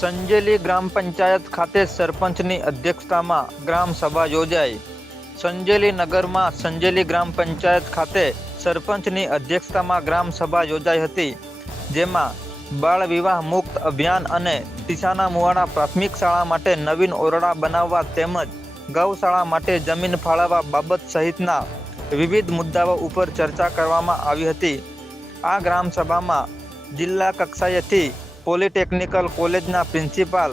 સંજેલી ગ્રામ પંચાયત ખાતે સરપંચની અધ્યક્ષતામાં ગ્રામ સભા યોજાઈ। સંજેલી નગરમાં સંજેલી ગ્રામ પંચાયત ખાતે સરપંચની અધ્યક્ષતામાં ગ્રામ સભા યોજાઈ હતી, જેમાં બાળ વિવાહ મુક્ત અભિયાન અને ડીસાના મુવાડા પ્રાથમિક શાળા માટે નવીન ઓરડા બનાવવા તેમજ ગૌશાળા માટે જમીન ફાળવવા બાબત સહિતના વિવિધ મુદ્દાઓ ઉપર ચર્ચા કરવામાં આવી હતી। આ ગ્રામ સભામાં જિલ્લા કક્ષાએથી પોલિટેકનિકલ કોલેજના પ્રિન્સિપાલ,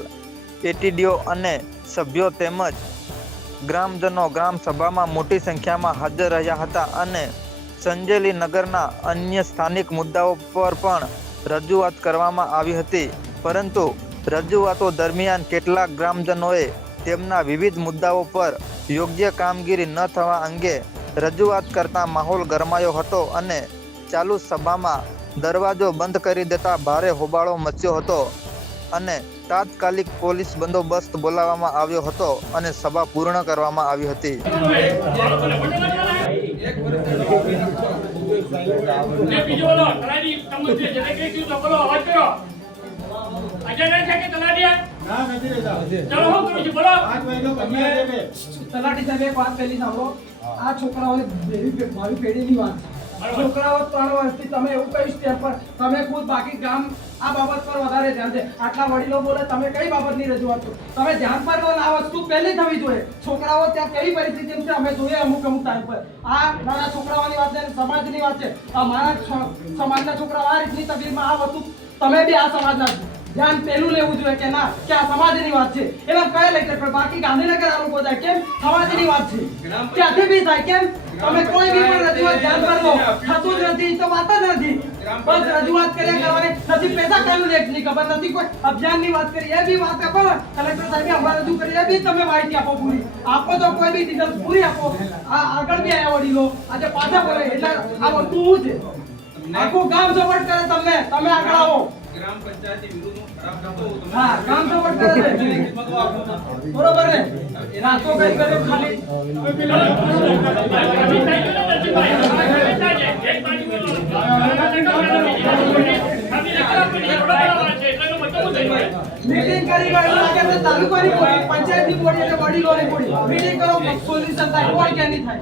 એટીડીઓ અને સભ્યો તેમજ ગ્રામજનો ગ્રામ સભામાં મોટી સંખ્યામાં હાજર રહ્યા હતા અને સંજેલી નગરના અન્ય સ્થાનિક મુદ્દાઓ પર પણ રજૂઆત કરવામાં આવી હતી, પરંતુ રજૂઆતો દરમિયાન કેટલાક ગ્રામજનોએ તેમના વિવિધ મુદ્દાઓ પર યોગ્ય કામગીરી ન થવા અંગે રજૂઆત કરતા માહોલ ગરમાયો હતો અને ચાલુ સભામાં દરવાજો બંધ કરી દેતા ભારે હોબાળો મચ્યો હતો અને તાત્કાલિક પોલીસ બંદોબસ્ત બોલાવવામાં આવ્યો હતો અને સભા પૂર્ણ કરવામાં આવી હતી। આ છોકરાઓને મારી પેઢીની વાત છે। છોકરાઓ 3 વર્ષથી તમે એવું કઈ સ્ટેપ પર તમે ખુદ બાકી ગામ આ બાબત પર વધારે ધ્યાન દે। આટલા વડીલો બોલે, તમે કઈ બાબતની રજૂઆત કરો? તમે ધ્યાન પર લો, આ વસ્તુ પહેલી થવી જોઈએ। છોકરાઓ ત્યાં કેવી પરિસ્થિતિ છે અમે જોઈએ અમુક ટાઈમ પર। આ નાના છોકરાઓની વાત છે, સમાજની વાત છે। અમારા સમાજના છોકરાઓ આ રીતની તકલીફમાં, આ વસ્તુ તમે બી આ સમાજના ધ્યાન પેલું લેવું જોઈએ કે ના કે આ સમાજની વાત છે। એમાં કયા લેક્ચર પર બાકી ગાંધીનગર આ લોકો જાય કેમ? સમાજની વાત છે, ત્યાંથી બી થાય કેમ? તમે કોઈ બી પણ રજૂઆત ધ્યાન પર લો, થતું જ નથી તો વાત જ નથી। બસ રજૂઆત કર્યા કરવાની નથી, પૈસા કયું લેખ ની ખબર નથી, કોઈ અભિયાનની વાત કરી એ બી વાત આપો, કલેક્ટર સાહેબે અમારે રજૂ કરી એ બી તમે માહિતી આપો, પૂરી આપો તો કોઈ બી ડિટેલ્સ પૂરી આપો। આ આગળ બી આયા વડીલો આજે પાછા બોલે એટલે આ વસ્તુ શું છે? આખું ગામ સપોર્ટ કરે તમને, તમે આગળ આવો। ગ્રામ પંચાયત વિરુદ્ધ ખરાબ થતો હા, ગામ સપોર્ટ કરે છે, બરોબર ને? એના તો કઈ કરે ખાલી મીટિંગ કરી ગયો તાલુકાની બોડી, પંચાયતની બોડી એટલે વડીલોની બોડી મીટિંગ કરો, સોલ્યુશન થાય, કોઈ કે નહીં થાય।